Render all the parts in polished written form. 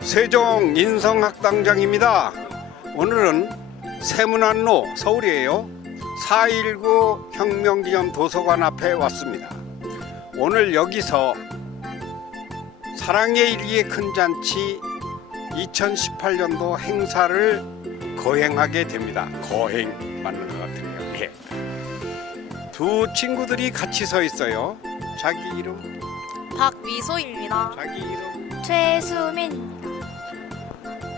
세종 인성학당장입니다. 오늘은 세문안로 서울이에요. 4.19 혁명기념 도서관 앞에 왔습니다. 오늘 여기서 사랑의 일기의 큰 잔치 2018년도 행사를 거행하게 됩니다. 거행 맞는 것 같아요. 예. 두 친구들이 같이 서 있어요. 자기 이름? 박미소입니다. 자기 이름? 최수민입니다.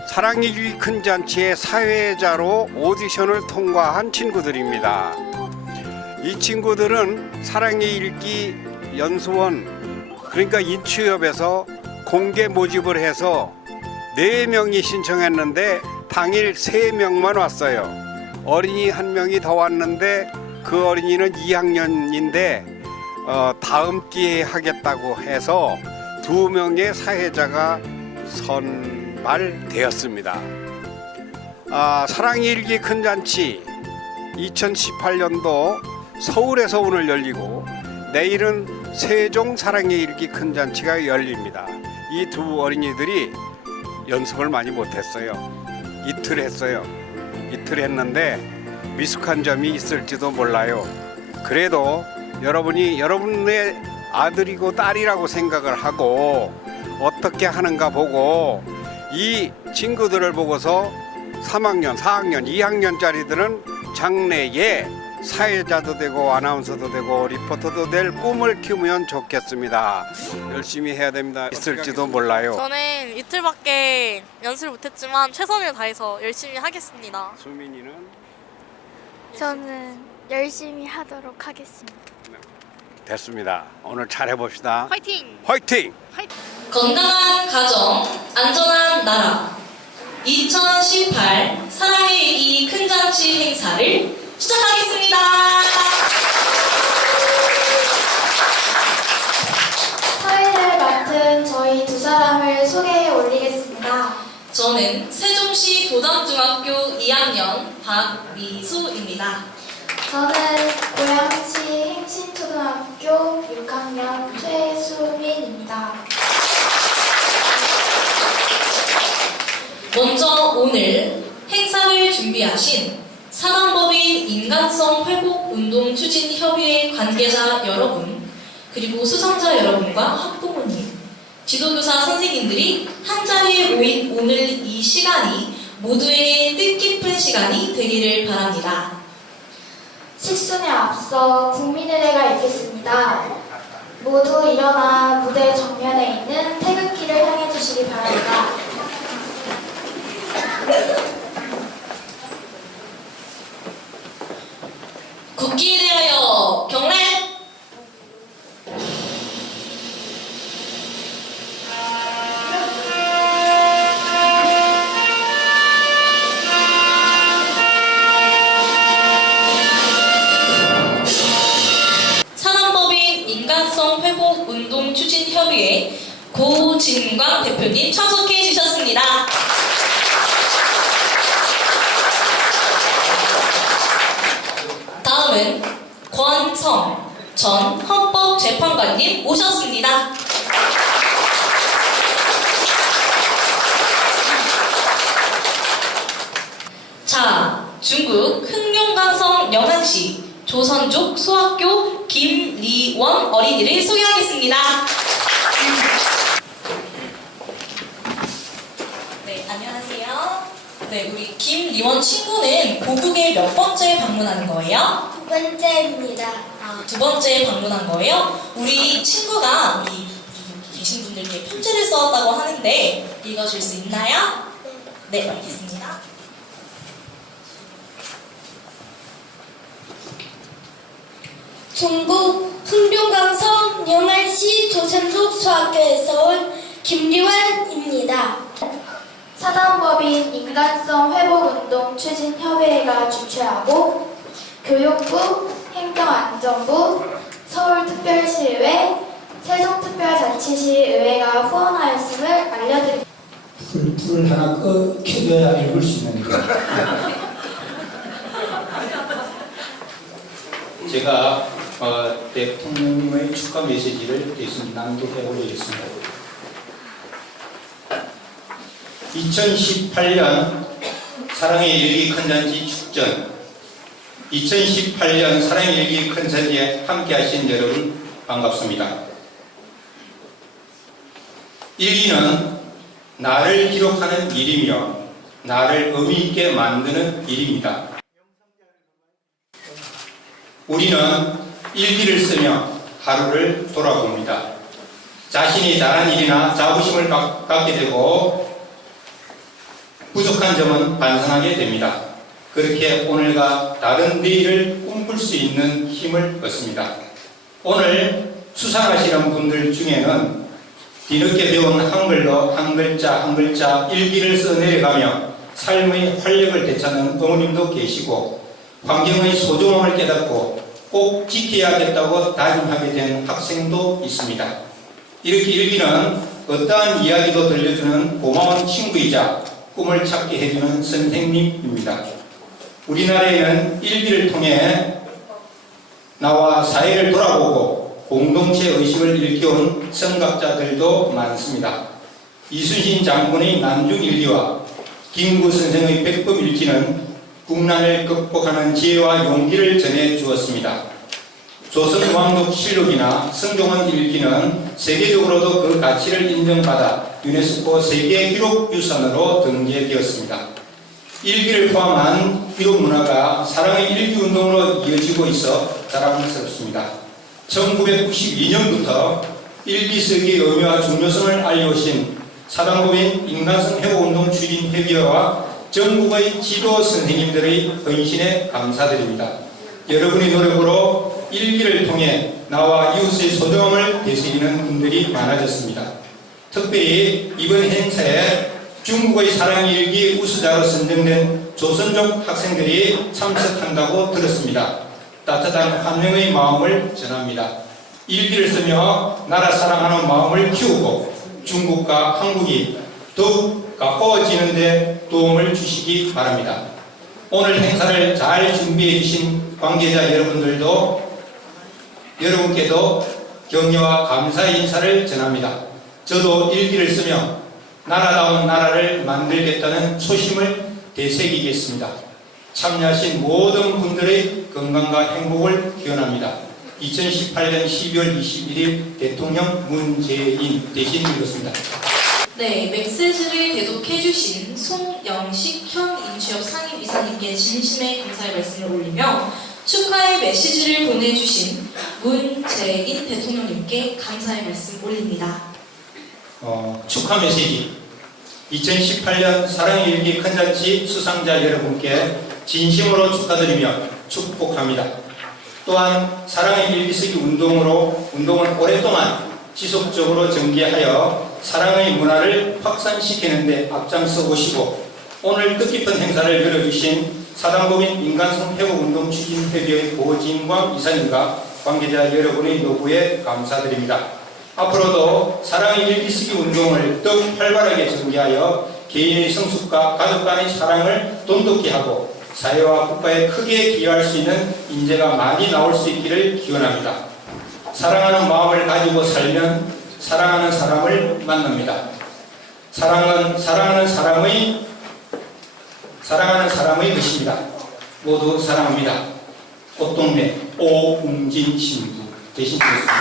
사랑의 일기 큰 잔치의 사회자로 오디션을 통과한 친구들입니다. 이 친구들은 사랑의 일기 연수원, 그러니까 인추협에서 공개 모집을 해서 4명이 신청했는데 당일 3명만 왔어요. 어린이 1명이 더 왔는데 그 어린이는 2학년인데 다음 기회에 하겠다고 해서 2명의 사회자가 선발되었습니다. 사랑의 일기 큰 잔치 2018년도 서울에서 오늘 열리고 내일은 세종 사랑의 일기 큰 잔치가 열립니다. 이 두 어린이들이 연습을 많이 못했어요. 이틀 했어요. 이틀 했는데 미숙한 점이 있을지도 몰라요. 그래도 여러분이 여러분의 아들이고 딸이라고 생각을 하고 어떻게 하는가 보고 이 친구들을 보고서 3학년, 4학년, 2학년짜리들은 장래에 사회자도 되고 아나운서도 되고 리포터도 될 꿈을 키우면 좋겠습니다. 열심히 해야 됩니다. 있을지도 몰라요. 저는 이틀밖에 연습을 못했지만 최선을 다해서 열심히 하겠습니다. 수민이는? 저는 열심히 하도록 하겠습니다. 됐습니다. 오늘 잘해봅시다. 화이팅! 화이팅! 건강한 가정, 안전한 나라 2018 사랑의 일기 큰 잔치 행사를 시작하겠습니다. 사회를 맡은 저희 두 사람을 소개해 올리겠습니다. 저는 세종시 도담중학교 2학년 박미수입니다. 저는 고양시 행신초등학교 6학년 최수민입니다. 먼저 오늘 행사를 준비하신 사단법인 인간성 회복 운동 추진 협의회 관계자 여러분, 그리고 수상자 여러분과 학부모님, 지도교사 선생님들이 한자리에 모인 오늘 이 시간이 모두에게 뜻깊은 시간이 되기를 바랍니다. 식순에 앞서 국민의례가 있겠습니다. 모두 일어나 무대 정면에 있는 태극기를 향해 주시기 바랍니다. 국기에 대하여 경례! 사단법인 인간성 회복 운동 추진 협의회 고진광 대표님 참석해 주셨습니다. 다음은 권성 전 헌법재판관님 오셨습니다. 자, 중국 흑룡강성 영안시 조선족 소학교 김리원 어린이를 소개하겠습니다. 네, 안녕하세요. 네, 우리 김리원 친구는 고국에 몇 번째 방문하는 거예요? 두 번째입니다. 두 번째 방문한 거예요? 우리 친구가 우리 계신 분들께 편지를 써왔다고 하는데 읽어줄 수 있나요? 네, 알겠습니다. 중국 흑룡강성 영안시 조선족 소학교에서 온 김리환입니다. 사단법인 인간성 회복운동 추진협의회가 주최하고 교육부, 행정안전부, 서울특별시의회, 세종특별자치시의회가 후원하였음을 알려드립니다. 불을 하나 켜줘야 읽을 수 있는 거. 제가 대통령님의 축하 메시지를 대신 낭독해 올리겠습니다. 2018년 사랑의 일기 큰잔치 축전, 2018년 사랑의 일기 큰잔치에 함께하신 여러분 반갑습니다. 일기는 나를 기록하는 일이며 나를 의미 있게 만드는 일입니다. 우리는 일기를 쓰며 하루를 돌아봅니다. 자신이 잘한 일이나 자부심을 갖게 되고 부족한 점은 반성하게 됩니다. 그렇게 오늘과 다른 내일을 꿈꿀 수 있는 힘을 얻습니다. 오늘 수상하시는 분들 중에는 뒤늦게 배운 한글로 한 글자 한 글자 일기를 써내려가며 삶의 활력을 되찾는 어머님도 계시고 환경의 소중함을 깨닫고 꼭 지켜야겠다고 다짐하게 된 학생도 있습니다. 이렇게 일기는 어떠한 이야기도 들려주는 고마운 친구이자 꿈을 찾게 해주는 선생님입니다. 우리나라에는 일기를 통해 나와 사회를 돌아보고 공동체 의식을 일깨운 선각자들도 많습니다. 이순신 장군의 난중일기와 김구 선생의 백범일기는 국난을 극복하는 지혜와 용기를 전해 주었습니다. 조선왕족실록이나 성종원 일기는 세계적으로도 그 가치를 인정받아 유네스코 세계기록유산으로 등재되었습니다. 일기를 포함한 기록 문화가 사랑의 일기운동으로 이어지고 있어 자랑스럽습니다. 1992년부터 일기 쓰기의 의미와 중요성을 알려오신 사단법인 인간성 회복운동 추진협의회와 전국의 지도 선생님들의 헌신에 감사드립니다. 여러분의 노력으로 일기를 통해 나와 이웃의 소중함을 되새기는 분들이 많아졌습니다. 특별히 이번 행사에 중국의 사랑일기 우수자로 선정된 조선족 학생들이 참석한다고 들었습니다. 따뜻한 환영의 마음을 전합니다. 일기를 쓰며 나라 사랑하는 마음을 키우고 중국과 한국이 더욱 가까워지는 데 도움을 주시기 바랍니다. 오늘 행사를 잘 준비해 주신 관계자 여러분께도 격려와 감사의 인사를 전합니다. 저도 일기를 쓰며 나라다운 나라를 만들겠다는 초심을 되새기겠습니다. 참여하신 모든 분들의 건강과 행복을 기원합니다. 2018년 12월 21일 대통령 문재인 대신 읽었습니다. 네, 메시지를 대독해주신 송영식 현 인취업 상임이사님께 진심의 감사의 말씀을 올리며 축하의 메시지를 보내주신 문재인 대통령님께 감사의 말씀 올립니다. 축하 메시지. 2018년 사랑의 일기 큰잔치 수상자 여러분께 진심으로 축하드리며 축복합니다. 또한 사랑의 일기 쓰기 운동을 오랫동안 지속적으로 전개하여 사랑의 문화를 확산시키는 데 앞장서 오시고 오늘 뜻깊은 행사를 열어주신 사단법인 인간성 회복운동 추진협의회 고진광 이사님과 관계자 여러분의 노고에 감사드립니다. 앞으로도 사랑의 일기 쓰기 운동을 더욱 활발하게 전개하여 개인의 성숙과 가족 간의 사랑을 돈독히 하고 사회와 국가에 크게 기여할 수 있는 인재가 많이 나올 수 있기를 기원합니다. 사랑하는 마음을 가지고 살면 사랑하는 사람을 만납니다. 사랑은 사랑하는 사람의 것입니다. 모두 사랑합니다. 꽃동네 오웅진 신부 대신 드렸습니다.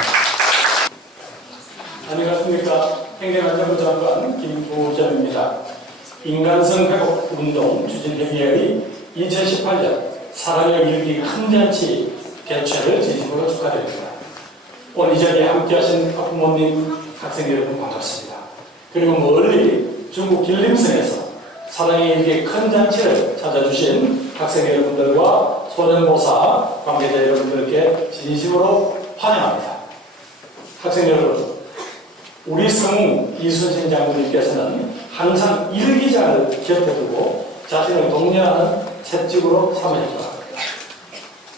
안녕하십니까. 행정안전부 장관 김부겸입니다. 인간성 회복 운동 추진협의회의 2018년 사랑의 일기 큰잔치 개최를 진심으로 축하드립니다. 오늘 이 자리에 함께하신 학부모님, 학생 여러분 반갑습니다. 그리고 멀리 중국 길림성에서 사랑의 일기 큰잔치를 찾아주신 학생 여러분들과 소년보사 관계자 여러분들께 진심으로 환영합니다. 학생 여러분, 우리 성우 이순신 장군님께서는 항상 일기장을 곁에 두고 자신을 독려하는 채찍으로 삼으셨다.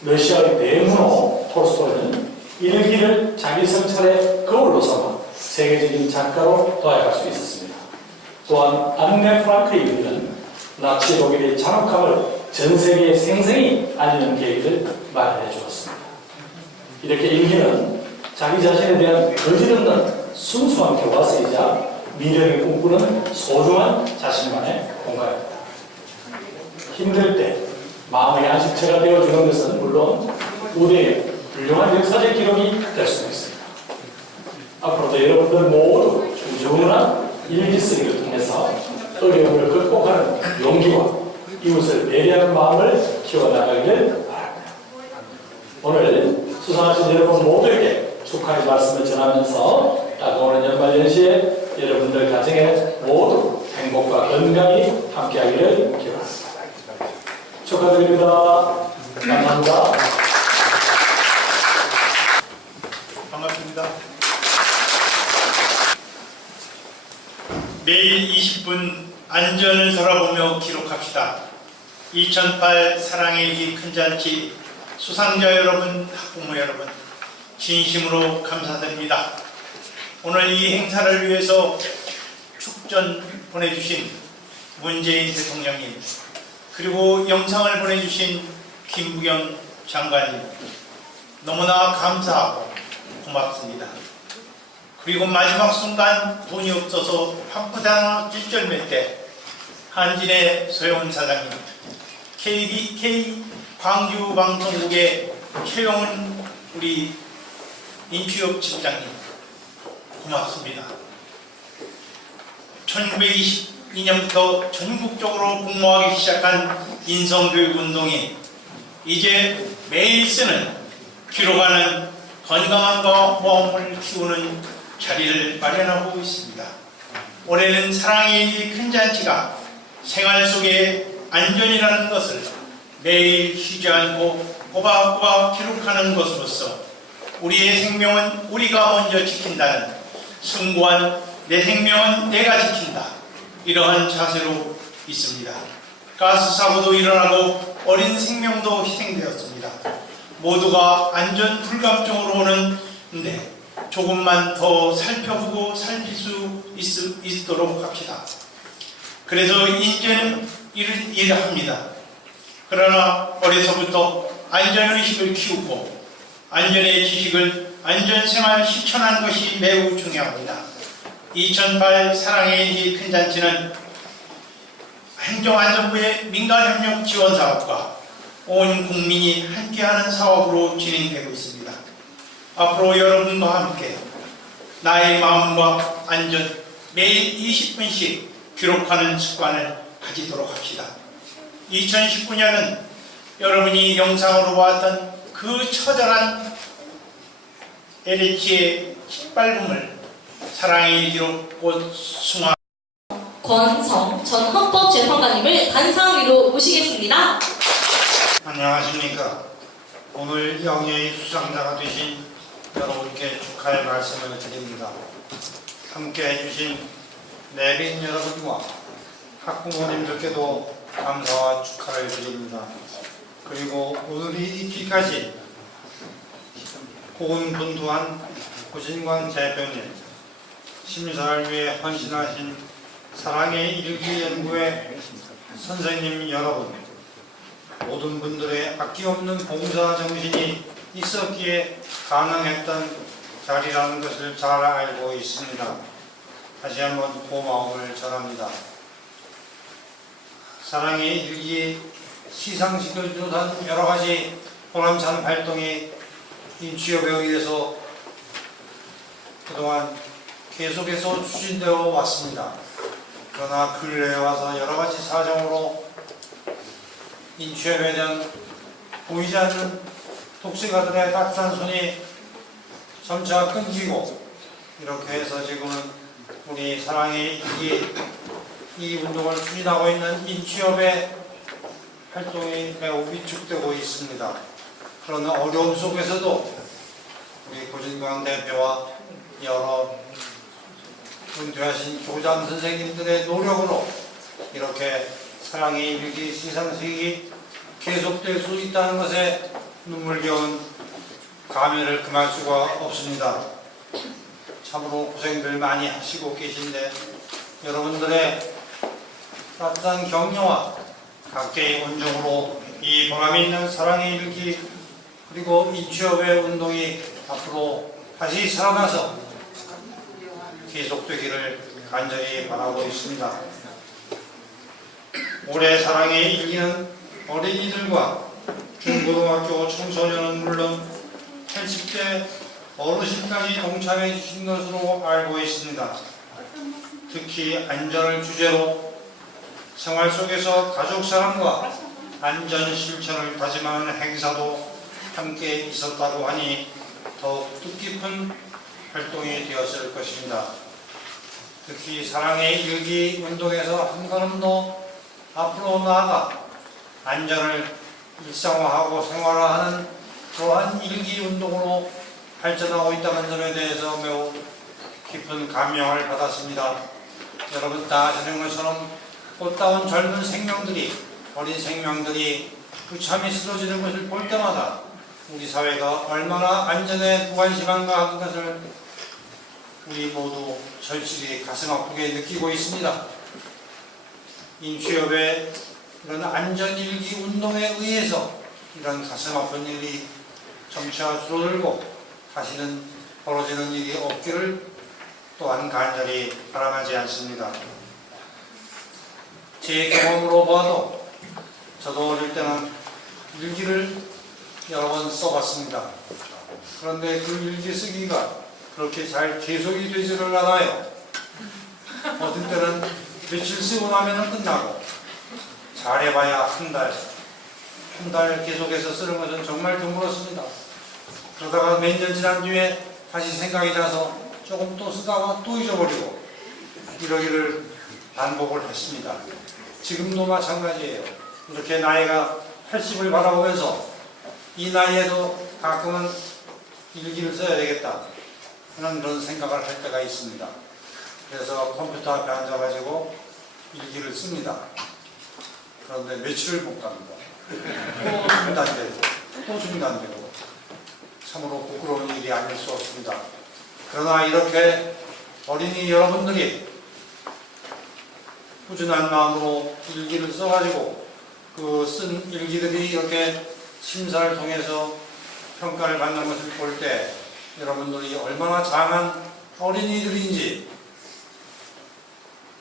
러시아의 대문호 톨스토이는 일기를 자기 성찰의 거울로 삼아 세계적인 작가로 도약할 수 있었습니다. 또한 안네 프랑크 일기는 나치 독일의 잔혹함을 전 세계에 생생히 알리는 계기를 마련해 주었습니다. 이렇게 일기는 자기 자신에 대한 거짓없는 순수한 교과서이자 미래를 꿈꾸는 소중한 자신만의 공간입니다. 힘들 때 마음의 안식처가 되어주는 것은 물론 우리의 훌륭한 역사적 기록이 될 수도 있습니다. 앞으로도 여러분들 모두 꾸준한 일기 쓰기를 통해서 어려움을 극복하는 용기와 이웃을 배려하는 마음을 키워나가기를 바랍니다. 오늘 수상하신 여러분 모두에게 축하의 말씀을 전하면서 다가오는 연말연시에 여러분들 가정에 모두 행복과 건강이 함께하기를 기원합니다. 축하드립니다. 감사합니다. 반갑습니다. 매일 20분 안전을 돌아보며 기록합시다. 2008 사랑의 일기 큰잔치 수상자 여러분, 학부모 여러분, 진심으로 감사드립니다. 오늘 이 행사를 위해서 축전 보내주신 문재인 대통령님, 그리고 영상을 보내주신 김부겸 장관님, 너무나 감사하고 고맙습니다. 그리고 마지막 순간 돈이 없어서 바쁘다 찔쩔맬 때 한진의 소영은 사장님, K 광주방송국의 최영은 우리 인취업 실장님, 고맙습니다. 1922년부터 전국적으로 공모하기 시작한 인성교육운동이 이제 매일 쓰는 기록하는 건강한 모험을 키우는 자리를 마련하고 있습니다. 올해는 사랑의 일기 큰 잔치가 생활 속의 안전이라는 것을 매일 쉬지 않고 꼬박꼬박 기록하는 것으로서 우리의 생명은 우리가 먼저 지킨다는 숭고한 내 생명은 내가 지킨다, 이러한 자세로 있습니다. 가스 사고도 일어나고 어린 생명도 희생되었습니다. 모두가 안전 불감증으로 오는데 조금만 더 살펴보고 살필 수 있도록 합시다. 그래서 인제는 일을 합니다. 그러나 어려서부터 안전의식을 키우고 안전의 지식을 안전생활 실천하는 것이 매우 중요합니다. 2008 사랑의 일기 큰 잔치는 행정안전부의 민간협력 지원 사업과 온 국민이 함께하는 사업으로 진행되고 있습니다. 앞으로 여러분과 함께 나의 마음과 안전 매일 20분씩 기록하는 습관을 가지도록 합시다. 2019년은 여러분이 영상으로 보았던 그 처절한 LH의 짓밟음을 사랑의 일기로 곧 승화. 권성 전 헌법재판관님을 단상 위로 모시겠습니다. 안녕하십니까. 오늘 영예의 수상자가 되신 여러분께 축하의 말씀을 드립니다. 함께 해주신 내빈 여러분과 학부모님들께도 감사와 축하를 드립니다. 그리고 오늘이 있기까지 고군분투한 고진관 대표님, 심사를 위해 헌신하신 사랑의 일기 연구회 선생님 여러분, 모든 분들의 아낌없는 봉사 정신이 있었기에 가능했던 자리라는 것을 잘 알고 있습니다. 다시 한번 고마움을 전합니다. 사랑의 일기 시상식을 비롯한 여러 가지 보람찬 활동이 인취업에 의해서 그동안 계속해서 추진되어 왔습니다. 그러나 근래에 와서 여러 가지 사정으로 인취업에 대한 보이지 않는 독생가들의 따뜻한 손이 점차 끊기고, 이렇게 해서 지금은 우리 사랑의 이 운동을 추진하고 있는 인취업의 활동이 매우 위축되고 있습니다. 그러나 어려움 속에서도 우리 고진광 대표와 여러 은퇴하신 교장 선생님들의 노력으로 이렇게 사랑의 일기 시상식이 계속될 수 있다는 것에 눈물겨운 감회를 금할 수가 없습니다. 참으로 고생들 많이 하시고 계신데 여러분들의 따뜻한 격려와 각계의 온정으로 이 보람 있는 사랑의 일기 그리고 이 취업의 운동이 앞으로 다시 살아나서 계속되기를 간절히 바라고 있습니다. 올해 사랑의 일기는 어린이들과 중고등학교 청소년은 물론 80대 어르신까지 동참해 주신 것으로 알고 있습니다. 특히 안전을 주제로 생활 속에서 가족 사랑과 안전 실천을 다짐하는 행사도 함께 있었다고 하니 더욱 뜻깊은 활동이 되었을 것입니다. 특히 사랑의 일기 운동에서 한 걸음 더 앞으로 나아가 안전을 일상화하고 생활화하는 그러한 일기 운동으로 발전하고 있다는 점에 대해서 매우 깊은 감명을 받았습니다. 여러분 다 아시는 것처럼 꽃다운 젊은 생명들이, 어린 생명들이 부참이 쓰러지는 것을 볼 때마다 우리 사회가 얼마나 안전에 무관심한가 하는 것을 우리 모두 절실히 가슴 아프게 느끼고 있습니다. 인취업의 이런 안전일기 운동에 의해서 이런 가슴 아픈 일이 점차 줄어들고 다시는 벌어지는 일이 없기를 또한 간절히 바라마지 않습니다. 제 경험으로 봐도 저도 어릴 때는 일기를 여러 번 써봤습니다. 그런데 그 일기 쓰기가 그렇게 잘 계속이 되지를 않아요. 어떤 때는 며칠 쓰고 나면 끝나고 잘해봐야 한 달 계속해서 쓰는 것은 정말 드물었습니다. 그러다가 몇 년 지난 뒤에 다시 생각이 나서 조금 또 쓰다가 또 잊어버리고 이러기를 반복을 했습니다. 지금도 마찬가지예요. 이렇게 나이가 80을 바라보면서 이 나이에도 가끔은 일기를 써야 되겠다 하는 그런 생각을 할 때가 있습니다. 그래서 컴퓨터 앞에 앉아가지고 일기를 씁니다. 그런데 며칠을 못 갑니다. 또 중단되고 또 중단되고 참으로 부끄러운 일이 아닐 수 없습니다. 그러나 이렇게 어린이 여러분들이 꾸준한 마음으로 일기를 써가지고 그 쓴 일기들이 이렇게 심사를 통해서 평가를 받는 것을 볼 때 여러분들이 얼마나 장한 어린이들인지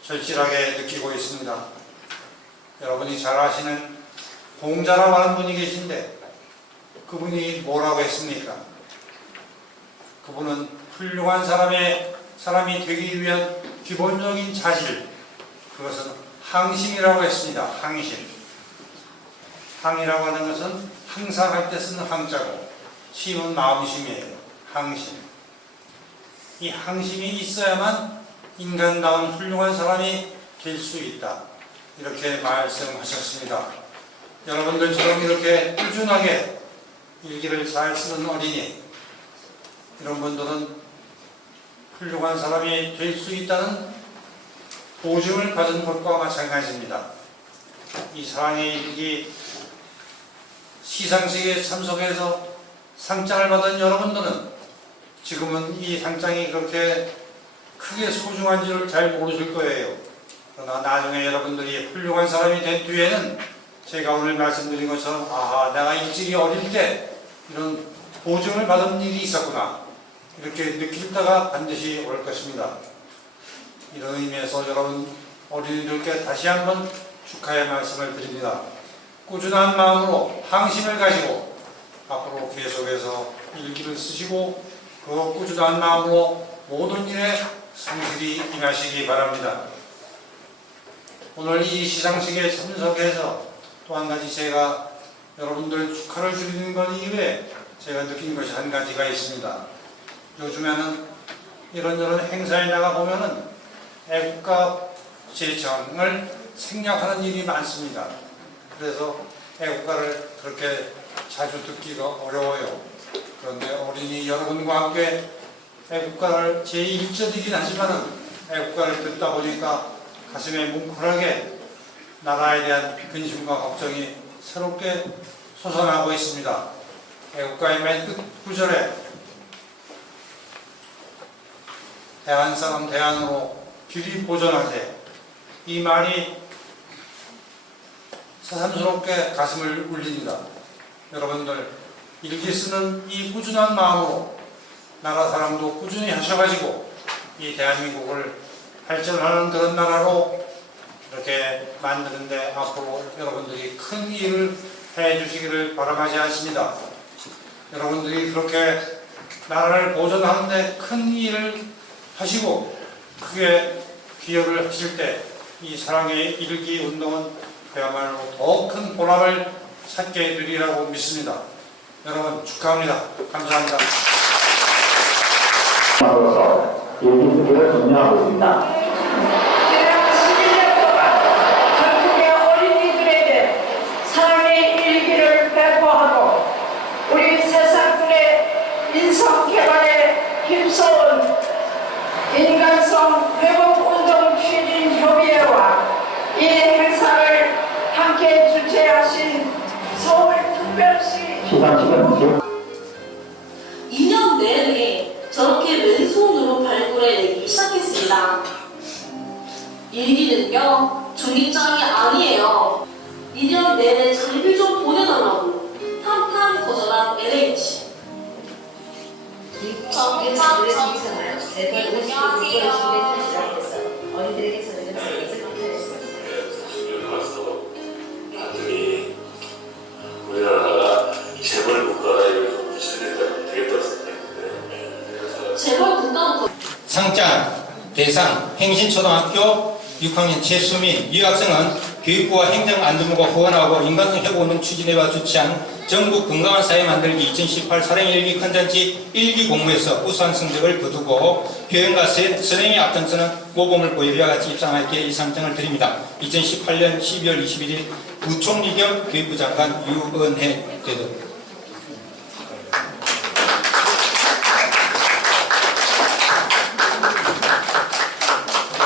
절실하게 느끼고 있습니다. 여러분이 잘 아시는 공자라고 하는 분이 계신데 그분이 뭐라고 했습니까? 그분은 훌륭한 사람이 되기 위한 기본적인 자질, 그것은 항심이라고 했습니다. 항심. 항이라고 하는 것은 항상 할 때 쓰는 항자고 심은 마음심이에요. 항심. 이 항심이 있어야만 인간다운 훌륭한 사람이 될 수 있다. 이렇게 말씀하셨습니다. 여러분들처럼 이렇게 꾸준하게 일기를 잘 쓰는 어린이, 이런 분들은 훌륭한 사람이 될 수 있다는 보증을 받은 것과 마찬가지입니다. 이 사랑의 일기 시상식에 참석해서 상장을 받은 여러분들은 지금은 이 상장이 그렇게 크게 소중한지를 잘 모르실 거예요. 그러나 나중에 여러분들이 훌륭한 사람이 된 뒤에는 제가 오늘 말씀드린 것처럼 아하, 내가 일찍이 어릴 때 이런 보증을 받은 일이 있었구나, 이렇게 느낄 때가 반드시 올 것입니다. 이런 의미에서 여러분 어린이들께 다시 한번 축하의 말씀을 드립니다. 꾸준한 마음으로 항심을 가지고 앞으로 계속해서 일기를 쓰시고 그 꾸준한 마음으로 모든 일에 성실히 임하시기 바랍니다. 오늘 이 시상식에 참석해서 또 한 가지 제가 여러분들 축하를 드리는 것 이외에 제가 느낀 것이 한 가지가 있습니다. 요즘에는 이런저런 행사에 나가보면은 애국가 제청을 생략하는 일이 많습니다. 그래서 애국가를 그렇게 자주 듣기가 어려워요. 그런데 어린이 여러분과 함께 애국가를 제1절이긴 하지만은 애국가를 듣다 보니까 가슴에 뭉클하게 나라에 대한 근심과 걱정이 새롭게 솟아나고 있습니다. 애국가의 맨 끝 구절에 대한 사람 대안으로 길이 보존하세, 이 말이 새삼스럽게 가슴을 울립니다. 여러분들 일기 쓰는 이 꾸준한 마음으로 나라 사랑도 꾸준히 하셔가지고 이 대한민국을 발전하는 그런 나라로 이렇게 만드는데 앞으로 여러분들이 큰 일을 해주시기를 바람하지 않습니다. 여러분들이 그렇게 나라를 보존하는데 큰 일을 하시고 크게 기여를 하실 때 이 사랑의 일기 운동은 그야말로 더 큰 보람을 찾게 되리라고 믿습니다. 여러분 축하합니다. 감사합니다. 로서 일기 쓰기를 독려하고 있습니다. 지난 11년 동안 전국의 어린이들에게 사랑의 일기를 배포하고 우리 세상의 인성 개발에 힘써온 인간성 회복운동 추진협의회와 이 행사를 함께 주최하신 서울특별시 시상식은 2년 내내 저렇게 왼손으로 발굴해내기 시작했습니다. 일기는요, 종이장이 아니에요. 2년 내내 장비 좀 보내달라고 탐탐 거절한 LH. 어린이들에게 저희는 봤더니 우리나라가 재벌 국가가 이렇게 되겠다고 생각했는데 재벌 국가는 상장, 대상, 행신초등학교 6학년 최수민 유학생은 교육부와 행정안전부가 후원하고 인간성 회복운동 추진회와 주최한 전국 건강한 사회 만들기 2018 사랑일기 큰잔치 1기 공모에서 우수한 성적을 거두고 교연과 선행에 앞장서는 모범을 보여 이와 같이 입상하게 이 상장을 드립니다. 2018년 12월 21일 우총리 겸 교육부 장관 유은혜 대도.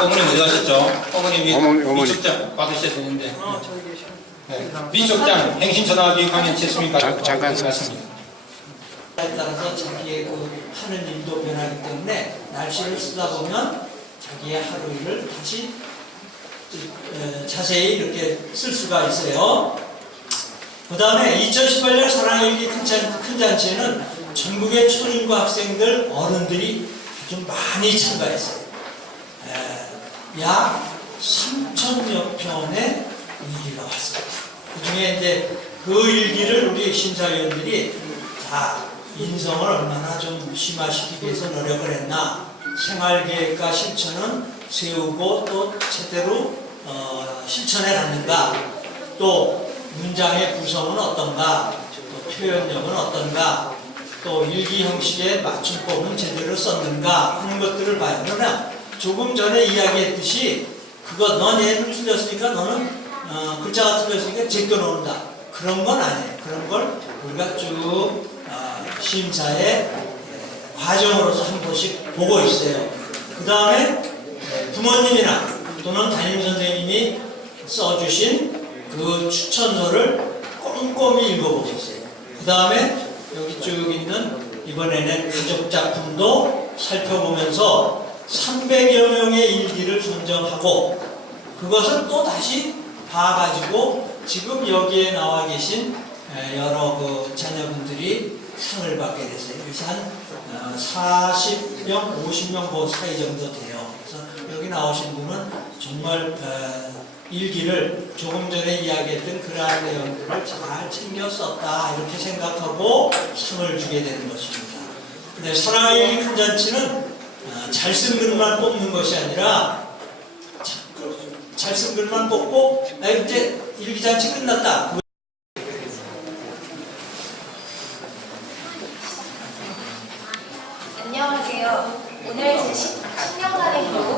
어머님 어디 가셨죠? 어머님이 어머니. 위촉장 받으셔야 되는데. 네. 위촉장 행신초등학교 6학년 최수민 잠깐 말씀입니다. 에 따라서 자기의 그 하는 일도 변하기 때문에 날씨를 쓰다 보면 자기의 하루 일을 다시 자세히 이렇게 쓸 수가 있어요. 그 다음에 2018년 사랑일기 큰 잔치에는 전국의 초중고 학생들, 어른들이 아주 많이 참가했어요. 약 3,000여 편의 일기가 왔어요. 그 중에 이제 그 일기를 우리 심사위원들이 자, 인성을 얼마나 좀 심화시키기 위해서 노력을 했나, 생활계획과 실천은 세우고 또 제대로 실천해 갔는가, 또 문장의 구성은 어떤가, 또 표현력은 어떤가, 또 일기 형식의 맞춤법은 제대로 썼는가 하는 것들을 봐요. 그러나 조금 전에 이야기했듯이 그거 너네는 틀렸으니까 너는 글자가 틀렸으니까 제껴놓는다, 그런 건 아니에요. 그런 걸 우리가 쭉 심사의 과정으로서 한 번씩 보고 있어요. 그 다음에 부모님이나 또는 담임선생님이 써주신 그 추천서를 꼼꼼히 읽어보고 있어요. 그 다음에 여기 쭉 있는 이번에는 가족 작품도 살펴보면서 300여 명의 일기를 선정하고 그것을 또 다시 봐가지고 지금 여기에 나와 계신 여러 그 자녀분들이 상을 받게 됐어요. 그래서 한 40명, 50명 그 사이 정도 돼요. 그래서 여기 나오신 분은 정말 일기를 조금 전에 이야기했던 그러한 내용들을 잘 챙겨 썼다 이렇게 생각하고 상을 주게 되는 것입니다. 근데 사랑의 일기 큰 잔치는 잘 쓴 글만 뽑는 것이 아니라 잘 쓴 글만 뽑고 이제 일기잔치 끝났다. 안녕하세요. 오늘 제 10년간의 기록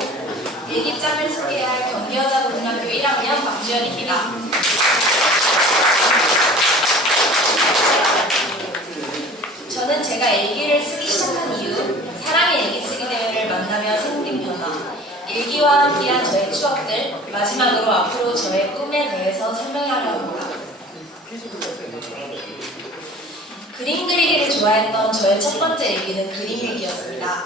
일기장을 소개할 경기여자고등학교 1학년 박주연입니다. 저는 제가 일기를 쓰기 시작한 이유, 사랑의 일기 쓰기 대회를 만나며 생긴 변화, 일기와 함께한 저의 추억들, 마지막으로 앞으로 저의 꿈에 대해서 설명하려 합니다. 그림 그리기를 좋아했던 저의 첫 번째 일기는 그림 일기였습니다.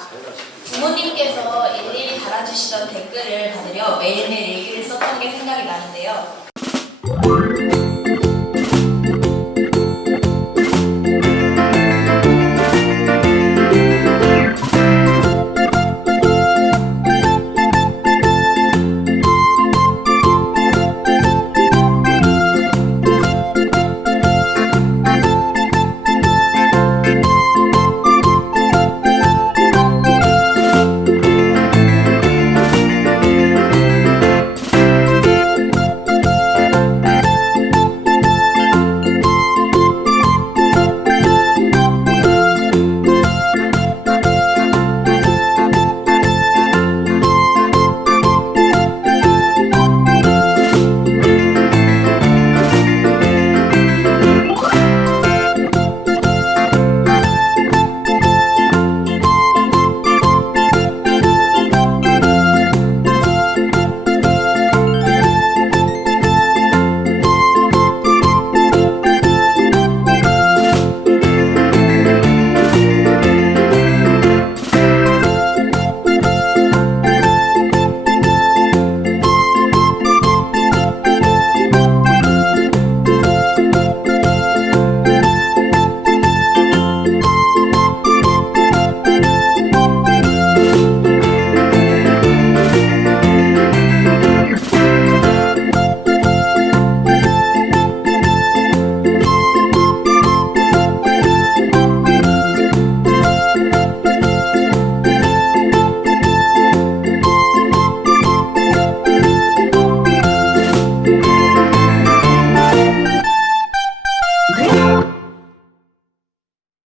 부모님께서 일일이 달아주시던 댓글을 받으려 매일매일 일기를 썼던 게 생각이 나는데요.